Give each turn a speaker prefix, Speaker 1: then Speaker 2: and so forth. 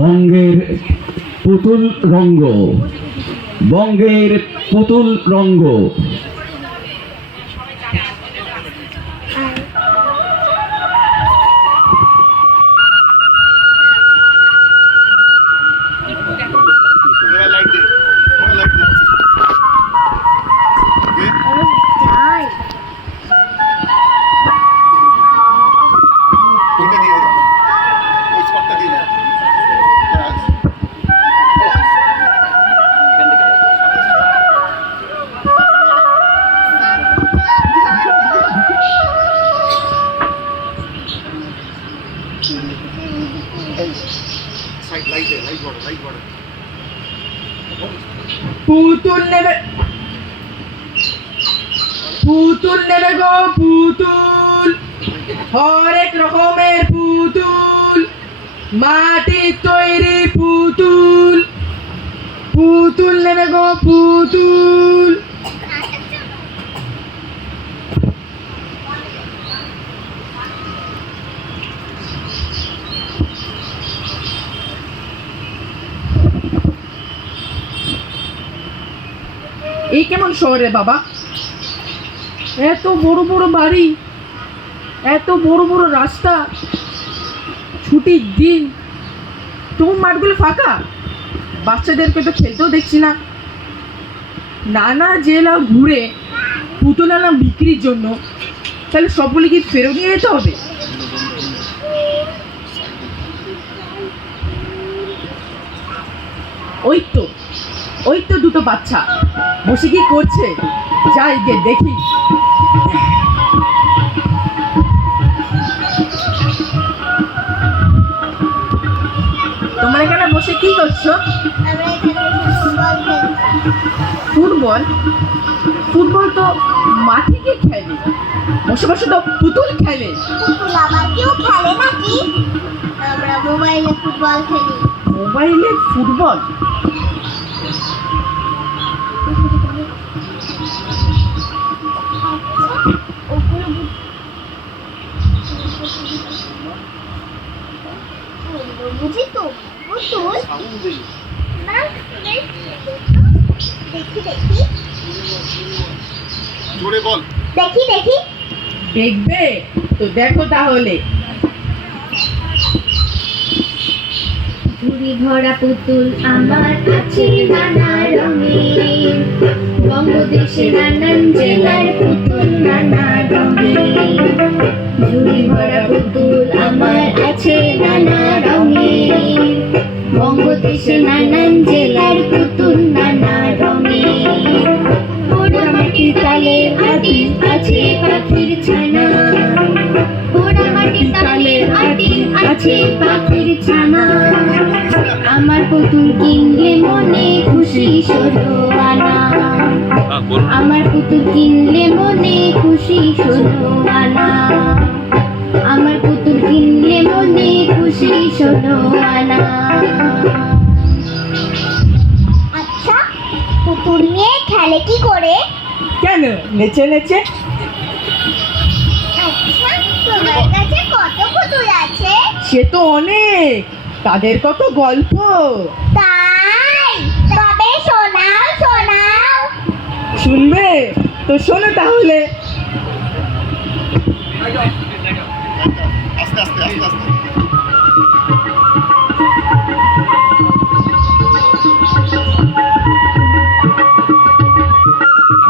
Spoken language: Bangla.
Speaker 1: বঙ্গের পুতুল রঙ্গ। বঙ্গের পুতুল রঙ্গ।
Speaker 2: পুতুল নেবে। পুতুল নেবে গো পুতুল। হরেক রকমের পুতুল। মাটি তৈরি পুতুল। পুতুল নেবে গো পুতুল। এই কেমন শহরে বাবা? এত বড় বড় বাড়ি, এত বড় বড় রাস্তা, ছুটির দিন। তবু মাঠগুলো ফাঁকা। বাচ্চাদেরকে তো খেলতেও দেখছি না। নানা জেলা ঘুরে পুতুল আনা বিক্রির জন্য। তাহলে সবগুলি কি ফেরত নিয়ে যেতে হবে? ওই তো ওই তো দুটো বাচ্চা। বসে কি করছে? যাই গিয়ে দেখি। তোমরা এখানে বসে কি করছ?
Speaker 3: ফুটবল?
Speaker 2: ফুটবল ফুটবল তো মাঠে গিয়ে খেলে। বসে বসে তো পুতুল খেলে।
Speaker 3: পুতুল আবার কেউ খেলে নাকি? আমরা মোবাইলে ফুটবল খেলি।
Speaker 2: মোবাইলে ফুটবল?
Speaker 3: বুঝি তো পুতুল দেখি দেখি
Speaker 4: জোরে বল।
Speaker 3: দেখি দেখি।
Speaker 2: দেখবে? তো দেখো তাহলে।
Speaker 5: ঝুড়ি ভরা পুতুল আমার আছে নানা রঙের বঙ্গদেশে নানান জেলার পুতুল নানা রঙের ঝুড়ি ভরা পুতুল আমার আছে নানা তালে আটি আছে পাখির ছানা। পোড়ামাটি তালে আটি আছে পাখির ছানা। আমার পুতুল কিনলে মনে খুশি শোধো আনা। আমার পুতুল কিনলে মনে খুশি শোধো আনা। আমার পুতুল কিনলে মনে
Speaker 2: কেন? নেচে নেচে।
Speaker 3: আচ্ছা তোমার কাছে কত
Speaker 2: সে তো অনেক। তাদের কত গল্প।
Speaker 3: তাই। তবে শোনাও শোনাও।
Speaker 2: শুনবে? তো শোনো তাহলে।
Speaker 4: আস্তে আস্তে আস্তে আস্তে।